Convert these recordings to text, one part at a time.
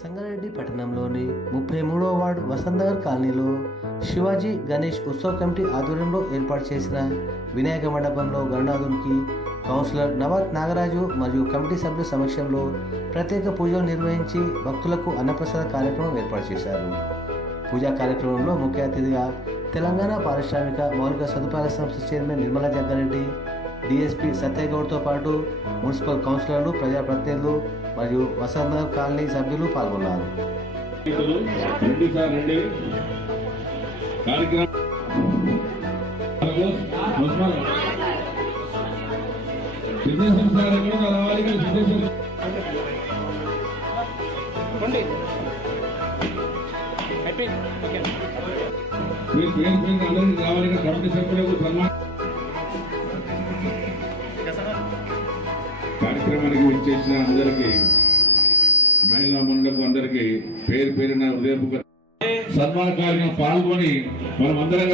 సంగారెడ్డి పట్టణంలోని 33వ వార్డు వసంతనగర్ కాలనీలో శివాజీ గణేష్ ఉత్సవ కమిటీ ఆధ్వర్యంలో ఏర్పాటు చేసిన వినాయక మండపంలో గణనాథునికి కౌన్సిలర్ నవాత్ నాగరాజు మరియు కమిటీ సభ్యుల సమక్షంలో ప్రత్యేక పూజలు నిర్వహించి భక్తులకు అన్నప్రసాద కార్యక్రమం ఏర్పాటు చేశారు. పూజా కార్యక్రమంలో ముఖ్య అతిథిగా తెలంగాణ పారిశ్రామిక మౌలిక సదుపాయాల సంస్థ చైర్మన్ నిర్మలా జగ్గారెడ్డి, డిఎస్పీ సత్యగౌడ్తో పాటు మున్సిపల్ కౌన్సిలర్లు, ప్రజాప్రతినిధులు మరియు వసంతనగర్ కాలనీ సభ్యులు పాల్గొన్నారు. కార్యక్రమానికి విచ్చేసిన అందరికీ, మహిళా మండలకు అందరికీ పేరు పేరున హృదయపూర్వక సన్మాన కార్యక్రమం పాల్గొని మనమందరం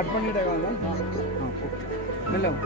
అడ్పండి మెల్లం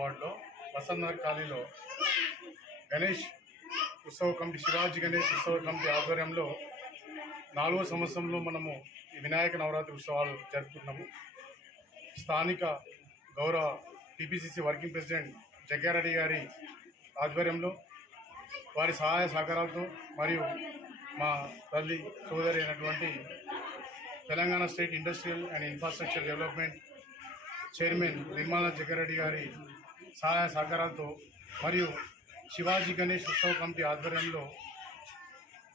వార్డులో వసంతనగర్ కాలనీలో గణేష్ ఉత్సవ కమిటీ, శివాజీ గణేష్ ఉత్సవ కమిటీ ఆధ్వర్యంలో 4వ సంవత్సరంలో మనము ఈ వినాయక నవరాత్రి ఉత్సవాలు జరుపుకుంటున్నాము. స్థానిక గౌరవ టీపీసీసీ వర్కింగ్ ప్రెసిడెంట్ జగ్గారెడ్డి గారి ఆధ్వర్యంలో వారి సహాయ సహకారాలతో మరియు మా తల్లి సోదరి అయినటువంటి Telangana state industrial and infrastructure development chairman Nirmala Jaggareddy గారి సహాయ సహకారాలతో మరియు శివాజీ గణేష్ ఉత్సవ కమిటీ ఆధ్వర్యంలో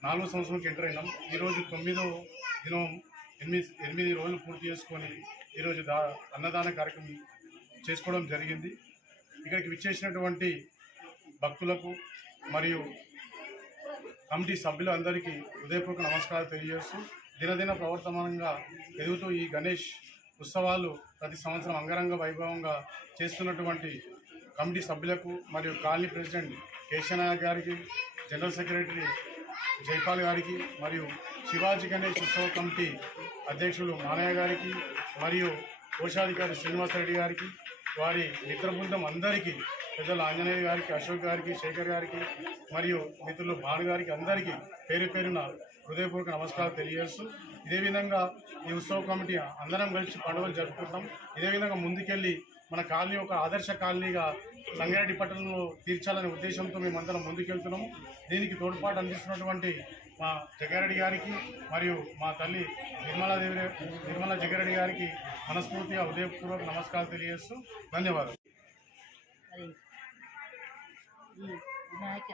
4వ సంవత్సరంకి ఎంటర్ అయినాం. ఈరోజు 9వ దినం 8 రోజులు పూర్తి చేసుకొని ఈరోజు అన్నదాన కార్యక్రమం చేసుకోవడం జరిగింది. ఇక్కడికి విచ్చేసినటువంటి భక్తులకు మరియు కమిటీ సభ్యులందరికీ హృదయపూర్వక నమస్కారాలు తెలియజేస్తూ, దినదిన ప్రవర్తమానంగా ఎదుగుతూ ఈ గణేష్ ఉత్సవాలు ప్రతి సంవత్సరం అంగరంగ వైభవంగా చేస్తున్నటువంటి కమిటీ సభ్యులకు మరియు కాలనీ ప్రెసిడెంట్ కేశవనాయక్ గారికి, జనరల్ సెక్రటరీ జైపాల్ గారికి మరియు శివాజీ గణేష్ ఉత్సవ కమిటీ అధ్యక్షులు మానయ్య గారికి మరియు కోశాధికారి శ్రీనివాసరెడ్డి గారికి, వారి మిత్ర బృందం అందరికీ, పెద్దల ఆంజనేయ గారికి, అశోక్ గారికి, శేఖర్ గారికి మరియు మిత్రులు భాను గారికి అందరికీ పేరు పేరున హృదయపూర్వక నమస్కారాలు తెలియజేస్తూ, ఇదే విధంగా ఈ ఉత్సవ కమిటీ అందరం కలిసి పండుగలు జరుపుకుంటాం. ఇదే విధంగా ముందుకెళ్ళి మన కాలనీ ఒక ఆదర్శ కాలనీగా సంగారెడ్డి పట్టణంలో తీర్చాలనే ఉద్దేశంతో మేమందరం ముందుకెళ్తున్నాము. దీనికి తోడ్పాటు అందిస్తున్నటువంటి మా జగ్గారెడ్డి గారికి మరియు మా తల్లి నిర్మలా జగ్గారెడ్డి గారికి మనస్ఫూర్తిగా హృదయపూర్వక నమస్కారాలు తెలియజేస్తూ ధన్యవాదాలు. ఈ వినాయక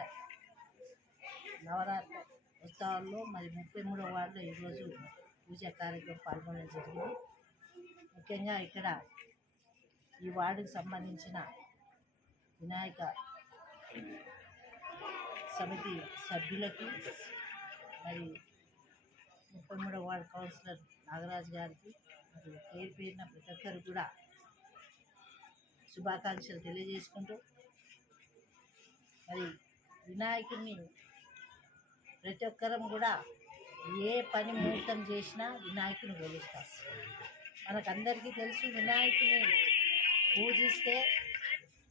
నవరాత్రి ఉత్సవాల్లో మరి 33వ వార్డులో ఈరోజు పూజా కార్యక్రమం పాల్గొనడం జరిగింది. ముఖ్యంగా ఇక్కడ ఈ వార్డుకు సంబంధించిన వినాయక సమితి సభ్యులకి మరి 33వ వార్డు కౌన్సిలర్ నాగరాజు గారికి మరియు పేరు పేరున ప్రతి ఒక్కరు కూడా శుభాకాంక్షలు తెలియజేసుకుంటూ, మరి వినాయకుడిని ప్రతి ఒక్కరం కూడా ఏ పని ముహూర్తం చేసినా వినాయకుని కొలుస్తాం. మనకందరికీ తెలుసు, వినాయకుని పూజిస్తే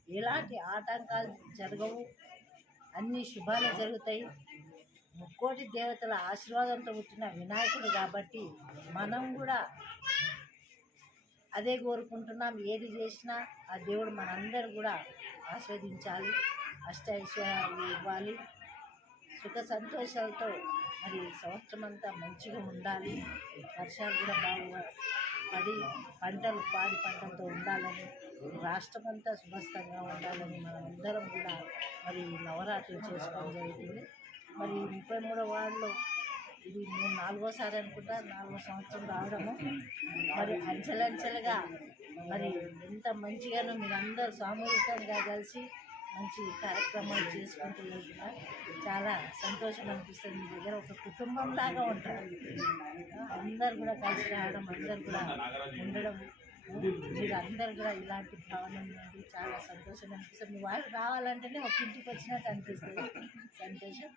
ఎలాంటి ఆటంకాలు జరగవు, అన్ని శుభాలు జరుగుతాయి. ముక్కోటి దేవతల ఆశీర్వాదంతో పుట్టిన వినాయకుడు కాబట్టి మనం కూడా అదే కోరుకుంటున్నాం. ఏది చేసినా ఆ దేవుడు మనందరూ కూడా ఆస్వాదించాలి, అష్టైశ్వర్యాలు ఇవ్వాలి, సుఖ సంతోషాలతో మరి సంవత్సరం అంతా మంచిగా ఉండాలి, వర్షాలు కూడా బాగా పడి పాడి పంటలతో ఉండాలని రాష్ట్రమంతా శుభస్థంగా ఉండాలని మనమందరం కూడా మరి నవరాత్రులు చేసుకోవడం జరుగుతుంది. మరి 33వ వార్డులో ఇది నేను 4వసారి అనుకుంటా, 4వ సంవత్సరం రావడము. మరి అంచెలంచెలుగా మరి ఎంత మంచిగానో మీరందరూ సామూహికంగా కలిసి మంచి కార్యక్రమాలు చేసుకుంటూ వెళ్తున్నారు. చాలా సంతోషం అనిపిస్తుంది. మీ దగ్గర ఒక కుటుంబంలాగా ఉంటారు. అందరు కూడా కలిసి రావడం, అందరు కూడా ఉండడం, మీరు అందరు కూడా ఇలాంటి భావన నుండి చాలా సంతోషం అనిపిస్తుంది. మీ వాళ్ళు రావాలంటేనే ఒక ఇంటికి వచ్చినట్టు అనిపిస్తుంది. సంతోషం.